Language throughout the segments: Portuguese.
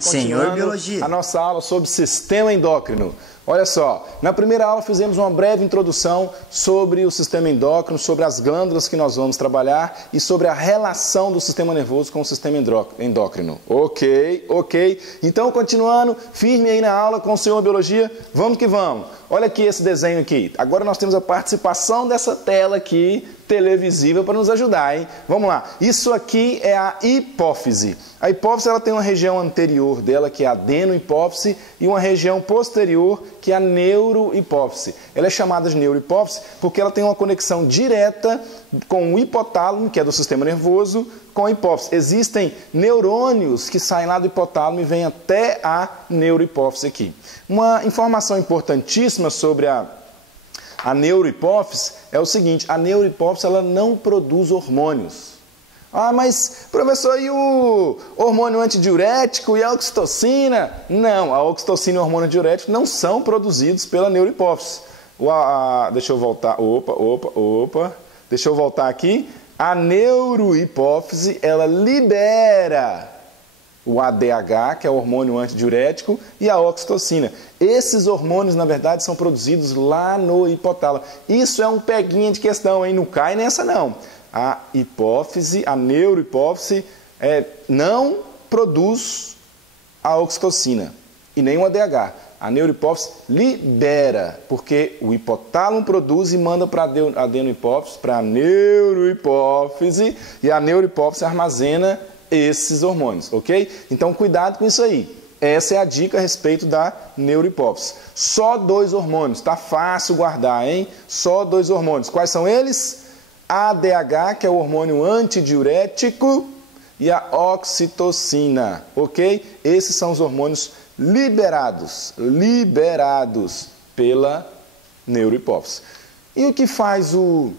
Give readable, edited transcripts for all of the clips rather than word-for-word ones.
Senhor Biologia. A nossa aula sobre sistema endócrino. Olha só, na primeira aula fizemos uma breve introdução sobre o sistema endócrino, sobre as glândulas que nós vamos trabalhar e sobre a relação do sistema nervoso com o sistema endócrino. Ok. Então, continuando, firme aí na aula com o Senhor Biologia, vamos que vamos. Olha aqui esse desenho aqui. Agora nós temos a participação dessa tela aqui, televisiva, para nos ajudar, hein? Vamos lá. Isso aqui é a hipófise. A hipófise ela tem uma região anterior dela, que é a adenohipófise, e uma região posterior, que é a neurohipófise. Ela é chamada de neurohipófise porque ela tem uma conexão direta com o hipotálamo, que é do sistema nervoso, com a hipófise. Existem neurônios que saem lá do hipotálamo e vêm até a neurohipófise aqui. Uma informação importantíssima sobre a neurohipófise é o seguinte: a neurohipófise ela não produz hormônios. Ah, mas professor, e o hormônio antidiurético e a oxitocina? Não, a oxitocina e o hormônio diurético não são produzidos pela neurohipófise. Deixa eu voltar, deixa eu voltar aqui. A neurohipófise, ela libera o ADH, que é o hormônio antidiurético, e a oxitocina. Esses hormônios, na verdade, são produzidos lá no hipotálamo. Isso é um peguinha de questão, hein? Não cai nessa, não. A hipófise, a neurohipófise, não produz a oxitocina e nem o ADH. A neurohipófise libera, porque o hipotálamo produz e manda para a adenohipófise, para a neurohipófise, e a neurohipófise armazena esses hormônios, ok? Então, cuidado com isso aí. Essa é a dica a respeito da neurohipófise. Só 2 hormônios, tá fácil guardar, hein? Só 2 hormônios. Quais são eles? ADH, que é o hormônio antidiurético, e a oxitocina, ok? Esses são os hormônios liberados pela neurohipófise. E o que faz o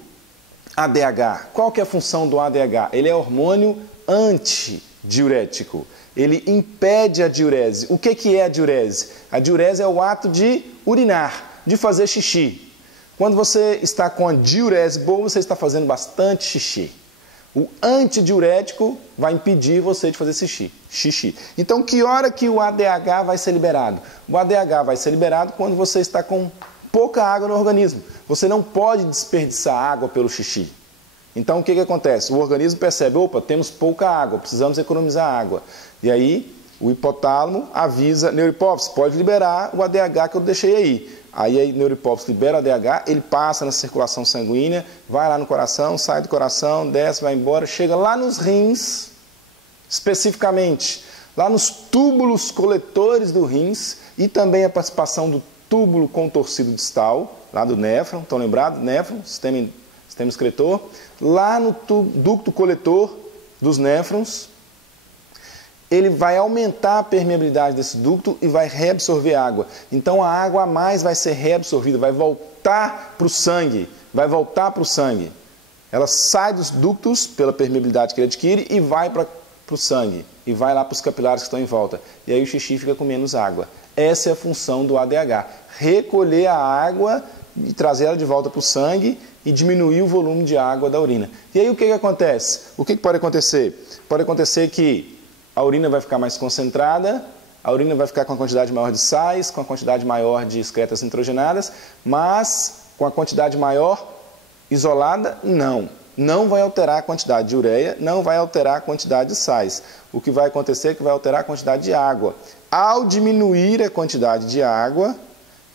ADH? Qual que é a função do ADH? Ele é hormônio antidiurético. Ele impede a diurese. O que é a diurese? A diurese é o ato de urinar, de fazer xixi. Quando você está com a diurese boa, você está fazendo bastante xixi. O antidiurético vai impedir você de fazer xixi. Então, que hora que o ADH vai ser liberado? O ADH vai ser liberado quando você está com pouca água no organismo. Você não pode desperdiçar água pelo xixi. Então, o que acontece? O organismo percebe, opa, temos pouca água, precisamos economizar água. E aí, o hipotálamo avisa, neurohipófise, pode liberar o ADH que eu deixei aí. Aí a neurohipófise libera o ADH, ele passa na circulação sanguínea, vai lá no coração, sai do coração, desce, vai embora, chega lá nos rins, especificamente, lá nos túbulos coletores do rins, e também a participação do túbulo contorcido distal, lá do néfron, estão lembrados? Néfron, sistema excretor, lá no ducto coletor dos néfrons, ele vai aumentar a permeabilidade desse ducto e vai reabsorver água. Então a água a mais vai ser reabsorvida, vai voltar para o sangue, Ela sai dos ductos pela permeabilidade que ele adquire e vai para o sangue, e vai lá para os capilares que estão em volta. E aí o xixi fica com menos água. Essa é a função do ADH, recolher a água e trazer ela de volta para o sangue e diminuir o volume de água da urina. E aí o que acontece? O que pode acontecer? Pode acontecer que a urina vai ficar mais concentrada, a urina vai ficar com a quantidade maior de sais, com a quantidade maior de excretas nitrogenadas, mas com a quantidade maior isolada, não. Não vai alterar a quantidade de ureia, não vai alterar a quantidade de sais. O que vai acontecer é que vai alterar a quantidade de água. Ao diminuir a quantidade de água,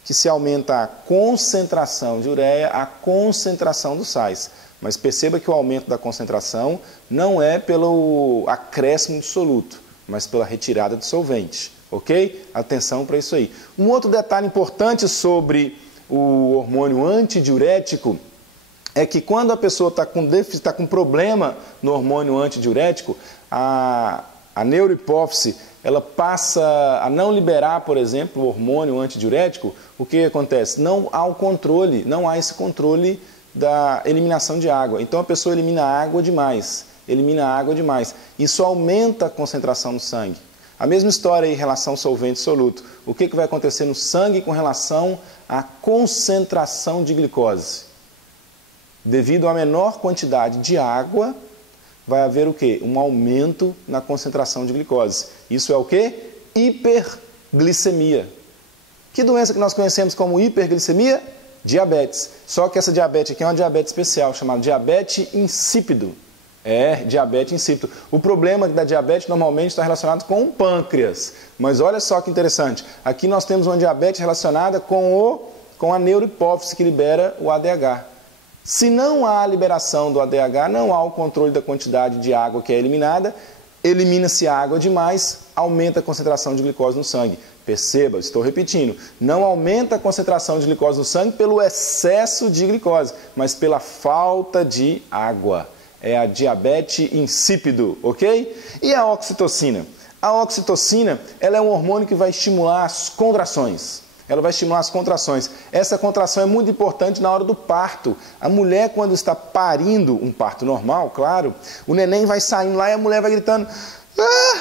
que se aumenta a concentração de ureia, a concentração dos sais. Mas perceba que o aumento da concentração não é pelo acréscimo de soluto, mas pela retirada de solvente, ok? Atenção para isso aí. Um outro detalhe importante sobre o hormônio antidiurético é que quando a pessoa está com déficit, está com problema no hormônio antidiurético, a neurohipófise ela passa a não liberar, por exemplo, o hormônio antidiurético. O que acontece? Não há o controle, não há esse controle da eliminação de água. Então a pessoa elimina água demais. Isso aumenta a concentração no sangue. A mesma história em relação ao solvente soluto. O que vai acontecer no sangue com relação à concentração de glicose? devido à menor quantidade de água, vai haver o quê? Um aumento na concentração de glicose. Isso é o quê? Hiperglicemia. Que doença que nós conhecemos como hiperglicemia? Diabetes. Só que essa diabetes aqui é uma diabetes especial, chamada diabetes insípido. Diabetes insípido. O problema da diabetes normalmente está relacionado com o pâncreas. Mas olha só que interessante. Aqui nós temos uma diabetes relacionada com a neurohipófise que libera o ADH. Se não há liberação do ADH, não há o controle da quantidade de água que é eliminada, elimina-se água demais, aumenta a concentração de glicose no sangue. Perceba, estou repetindo, não aumenta a concentração de glicose no sangue pelo excesso de glicose, mas pela falta de água. É a diabetes insípido, ok? E a oxitocina? A oxitocina, ela é um hormônio que vai estimular as contrações. Ela vai estimular as contrações. Essa contração é muito importante na hora do parto. A mulher, quando está parindo, um parto normal, claro, o neném vai saindo lá e a mulher vai gritando. Ah!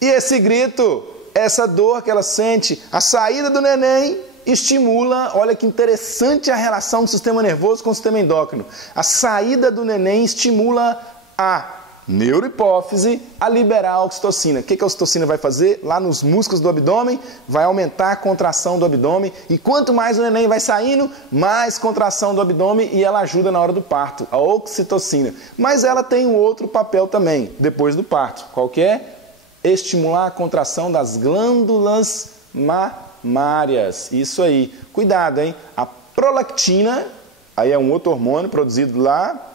E esse grito, essa dor que ela sente, a saída do neném estimula, olha que interessante a relação do sistema nervoso com o sistema endócrino. A saída do neném estimula a neurohipófise a liberar a oxitocina. O que a oxitocina vai fazer? Lá nos músculos do abdômen, vai aumentar a contração do abdômen e quanto mais o neném vai saindo, mais contração do abdômen e ela ajuda na hora do parto, a oxitocina. Mas ela tem um outro papel também, depois do parto. Qual que é? Estimular a contração das glândulas mamárias. Isso aí. Cuidado, hein? A prolactina, aí é um outro hormônio produzido lá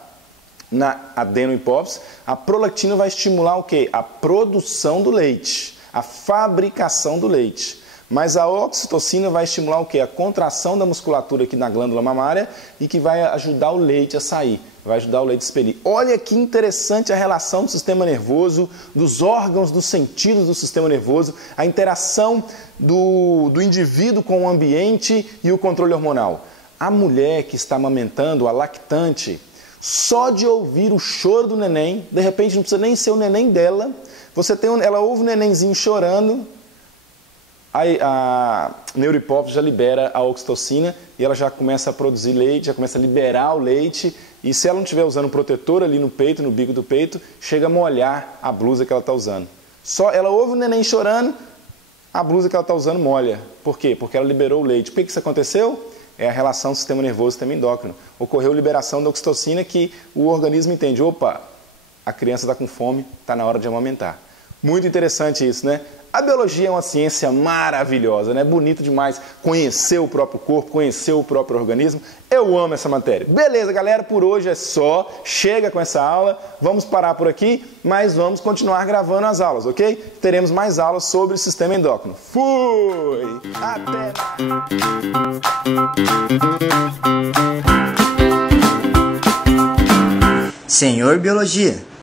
na adenohipófise. A prolactina vai estimular o quê? A produção do leite, a fabricação do leite. Mas a oxitocina vai estimular o quê? A contração da musculatura aqui na glândula mamária e que vai ajudar o leite a sair, vai ajudar o leite a expelir. Olha que interessante a relação do sistema nervoso, dos órgãos, dos sentidos do sistema nervoso, a interação do indivíduo com o ambiente e o controle hormonal. A mulher que está amamentando, a lactante, só de ouvir o choro do neném, de repente não precisa nem ser o neném dela, ela ouve o nenenzinho chorando, a neurohipófise já libera a oxitocina e ela já começa a produzir leite, já começa a liberar o leite e se ela não estiver usando protetor ali no peito, no bico do peito, chega a molhar a blusa que ela está usando. Só ela ouve o neném chorando, a blusa que ela está usando molha. Por quê? Porque ela liberou o leite. Por que isso aconteceu? É a relação do sistema nervoso e sistema endócrino. Ocorreu liberação da oxitocina que o organismo entende, opa, a criança está com fome, está na hora de amamentar. Muito interessante isso, né? A biologia é uma ciência maravilhosa, né? Bonito demais conhecer o próprio corpo, conhecer o próprio organismo. Eu amo essa matéria. Beleza, galera, por hoje é só. Chega com essa aula. Vamos parar por aqui, mas vamos continuar gravando as aulas, ok? Teremos mais aulas sobre o sistema endócrino. Fui! Até Senhor Biologia.